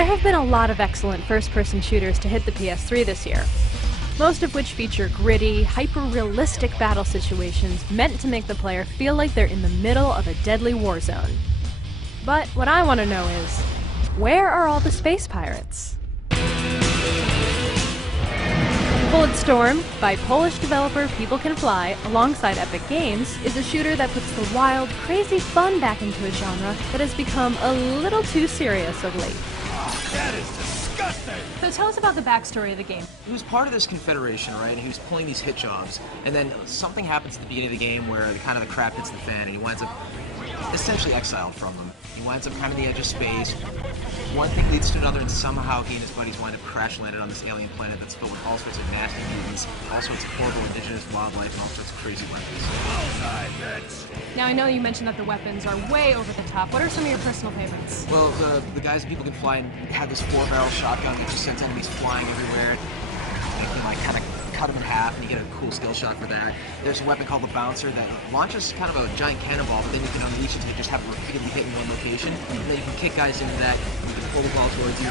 There have been a lot of excellent first-person shooters to hit the PS3 this year, most of which feature gritty, hyper-realistic battle situations meant to make the player feel like they're in the middle of a deadly war zone. But what I want to know is, where are all the space pirates? Bulletstorm, by Polish developer People Can Fly, alongside Epic Games, is a shooter that puts the wild, crazy fun back into a genre that has become a little too serious of late. That is disgusting! So tell us about the backstory of the game. He was part of this confederation, right? And he was pulling these hit jobs. And then something happens at the beginning of the game where the crap hits the fan and he winds up essentially exiled from them. He winds up kind of the edge of space. One thing leads to another, and somehow he and his buddies wind up crash-landed on this alien planet that's filled with all sorts of nasty mutants, all sorts of horrible indigenous wildlife, and all sorts of crazy weapons. Now, I know you mentioned that the weapons are way over the top. What are some of your personal favorites? Well, the guys People Can Fly had this 4-barrel shotgun that just sends enemies flying everywhere. You can kind of cut them in half, and you get a cool skill shot for that. There's a weapon called the Bouncer that launches kind of a giant cannonball, but then you can unleash it to just have it repeatedly hit in one location. And then you can kick guys into that, you can pull the ball towards you.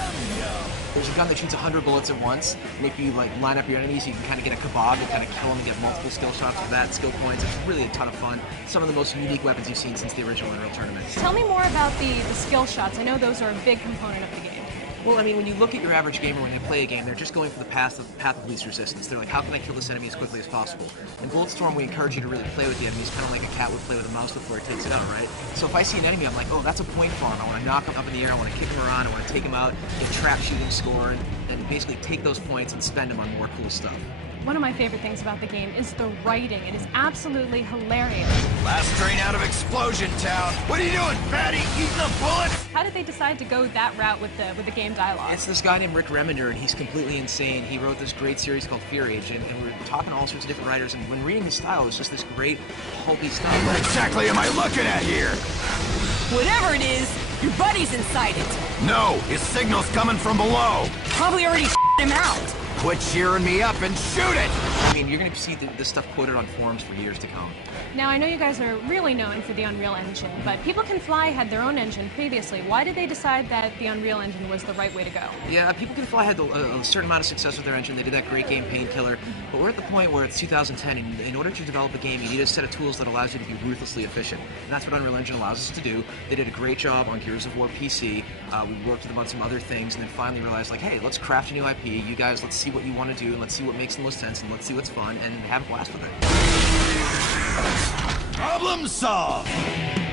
There's a gun that shoots 100 bullets at once, and if you line up your enemies, you can kind of get a kebab and kind of kill them and get multiple skill shots for that, skill points. It's really a ton of fun. Some of the most unique weapons you've seen since the original Unreal Tournament. Tell me more about the skill shots. I know those are a big component of the game. Well, I mean, when you look at your average gamer when they play a game, they're just going for the path of least resistance. They're like, how can I kill this enemy as quickly as possible? In Bulletstorm, we encourage you to really play with the enemies, kind of like a cat would play with a mouse before it takes it out, right? So if I see an enemy, I'm like, oh, that's a point farm. I want to knock him up in the air, I want to kick him around, I want to take him out, get trap shooting, score, and basically take those points and spend them on more cool stuff. One of my favorite things about the game is the writing. It is absolutely hilarious. Last train out of Explosion Town. What are you doing, fatty? Eating the bullets? How did they decide to go that route with the game dialogue? It's this guy named Rick Remender, and he's completely insane. He wrote this great series called Fear Age, and we're talking to all sorts of different writers, and when reading his style, it's just this great, pulpy stuff. What exactly am I looking at here? Whatever it is, your buddy's inside it. No, his signal's coming from below. Probably already him out. Quit cheering me up and shoot it! I mean, you're going to see this stuff quoted on forums for years to come. Now, I know you guys are really known for the Unreal Engine, but People Can Fly had their own engine previously. Why did they decide that the Unreal Engine was the right way to go? Yeah, People Can Fly had a certain amount of success with their engine. They did that great game, Painkiller. But we're at the point where it's 2010, and in order to develop a game, you need a set of tools that allows you to be ruthlessly efficient. And that's what Unreal Engine allows us to do. They did a great job on Gears of War PC. We worked with them on some other things, and then finally realized, like, hey, let's craft a new IP. You guys, let's see what you want to do, and let's see what makes the most sense, and let's see what's fun, and have a blast with it. Problem solved!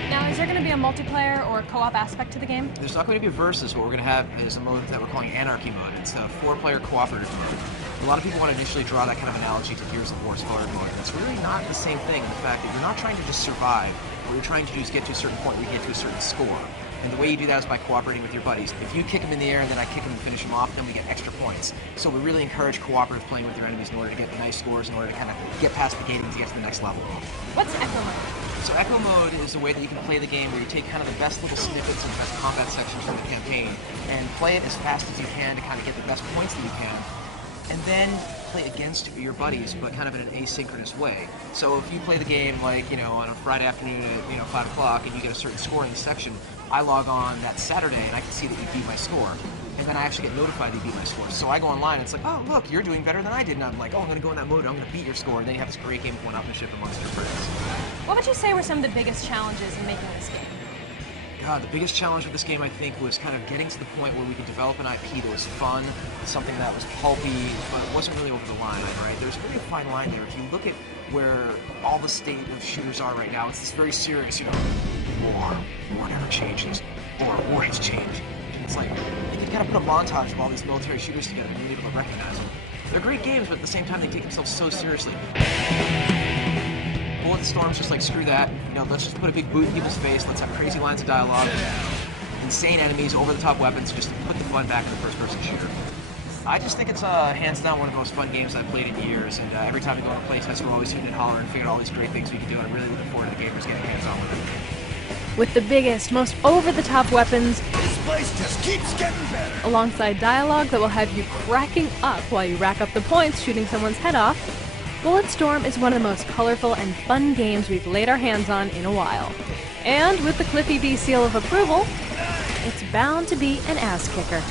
Now, is there going to be a multiplayer or co-op aspect to the game? There's not going to be a versus. What we're going to have is a mode that we're calling Anarchy mode. It's a 4-player cooperative mode. A lot of people want to initially draw that kind of analogy to Gears of War's hard mode. It's really not the same thing in the fact that you're not trying to just survive. What you're trying to do is get to a certain point where you get to a certain score. And the way you do that is by cooperating with your buddies. If you kick them in the air and then I kick them and finish them off, then we get extra points. So we really encourage cooperative playing with your enemies in order to get nice scores, in order to kind of get past the gating to get to the next level. What's Echo Mode? So Echo Mode is a way that you can play the game where you take kind of the best little snippets and best combat sections from the campaign and play it as fast as you can to kind of get the best points that you can, and then play against your buddies, but kind of in an asynchronous way. So if you play the game, like, you know, on a Friday afternoon at 5 o'clock and you get a certain score in the section, I log on that Saturday and I can see that you beat my score. And then I actually get notified that you beat my score. So I go online and it's like, oh, look, you're doing better than I did. And I'm like, oh, I'm going to go in that mode, I'm going to beat your score. And then you have this great game of one-upmanship amongst your friends. What would you say were some of the biggest challenges in making this game? God, the biggest challenge with this game, I think, was kind of getting to the point where we could develop an IP that was fun, something that was pulpy, but it wasn't really over the line, right? There's really a fine line there. If you look at where all the state of shooters are right now, it's this very serious, war never changes, or war has changed. And it's like, you can kind of put a montage of all these military shooters together and you're able to recognize them. They're great games, but at the same time, they take themselves so seriously. Bulletstorm's just like, screw that, let's just put a big boot in people's face, let's have crazy lines of dialogue, insane enemies, over-the-top weapons, just to put the fun back in the first-person shooter. I just think it's hands down one of the most fun games I've played in years, and every time we go to a playtest, we're always hooting and hollering and figuring out all these great things we can do, and I'm really looking forward to the gamers getting hands-on with it. With the biggest, most over-the-top weapons, This place just keeps getting better! alongside dialogue that will have you cracking up while you rack up the points shooting someone's head off, Bulletstorm is one of the most colorful and fun games we've laid our hands on in a while. And with the Cliffy B seal of approval, it's bound to be an ass kicker.